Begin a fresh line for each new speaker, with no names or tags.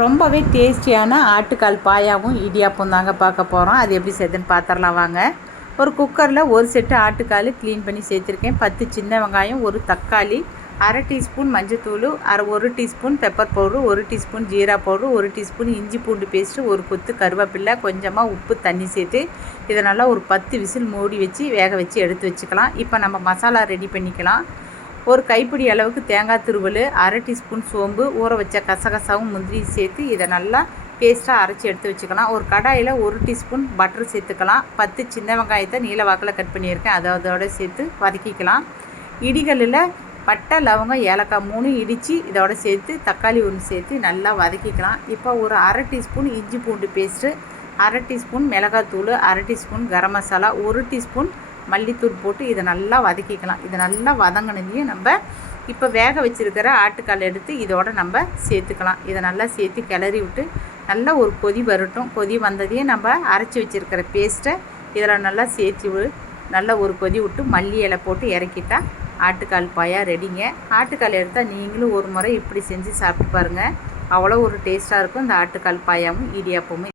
ரொம்பவே டேஸ்டியான ஆட்டுக்கால் பாயாவும் இடியாப்பும் தாங்க பார்க்க போகிறோம் அது எப்படி செய்யுதுன்னு பார்த்துடலாம் வாங்க. ஒரு குக்கரில் ஒரு செட்டு ஆட்டுக்கால் க்ளீன் பண்ணி சேர்த்துருக்கேன். பத்து சின்ன வெங்காயம் ஒரு தக்காளி அரை டீஸ்பூன் மஞ்சத்தூள் அரை ஒரு டீஸ்பூன் பெப்பர் பவுடர் ஒரு டீஸ்பூன் ஜீரா பவுடர் ஒரு டீஸ்பூன் இஞ்சி பூண்டு பேஸ்ட்டு ஒரு கொத்து கருவேப்பில்லை கொஞ்சமாக உப்பு தண்ணி சேர்த்து இதை நல்லா ஒரு பத்து விசில் மூடி வச்சு வேக வச்சு எடுத்து வச்சுக்கலாம். இப்போ நம்ம மசாலா ரெடி பண்ணிக்கலாம். ஒரு கைப்பிடி அளவுக்கு தேங்காய் துருவல் அரை டீஸ்பூன் சோம்பு ஊற வச்ச கசகசாவும் முந்திரி சேர்த்து இதை நல்லா பேஸ்ட்டாக அரைச்சி எடுத்து வச்சுக்கலாம். ஒரு கடாயில் ஒரு டீஸ்பூன் பட்டர் சேர்த்துக்கலாம். பத்து சின்ன வெங்காயத்தை நீல வாக்கில் கட் பண்ணியிருக்கேன். அதை அதோட சேர்த்து வதக்கிக்கலாம். இடிகளில் பட்டை லவங்கம் ஏலக்காய் மூணு இடித்து இதோட சேர்த்து தக்காளி ஒன்று சேர்த்து நல்லா வதக்கிக்கலாம். இப்போ ஒரு அரை டீஸ்பூன் இஞ்சி பூண்டு பேஸ்ட்டு அரை டீஸ்பூன் மிளகாத்தூள் அரை டீஸ்பூன் கரம் மசாலா ஒரு டீஸ்பூன் மல்லித்தூள் போட்டு இதை நல்லா வதக்கிக்கலாம். இதை நல்லா வதங்கினதையும் நம்ம இப்போ வேக வச்சுருக்கிற ஆட்டுக்கால் எடுத்து இதோட நம்ம சேர்த்துக்கலாம். இதை நல்லா சேர்த்து கிளறி விட்டு நல்லா ஒரு கொதி வரட்டும். கொதி வந்ததையும் நம்ம அரைச்சி வச்சுருக்கிற பேஸ்ட்டை இதில் நல்லா சேர்த்து நல்லா ஒரு கொதி விட்டு மல்லி இலை போட்டு இறக்கிட்டால் ஆட்டுக்கால் பாயா ரெடிங்க. ஆட்டுக்கால் எடுத்தால் நீங்களும் ஒரு முறை இப்படி செஞ்சு சாப்பிட்டு பாருங்கள் அவ்வளோ ஒரு டேஸ்ட்டாக இருக்கும். இந்த ஆட்டுக்கால் பாயாவும் இடியாப்பமும்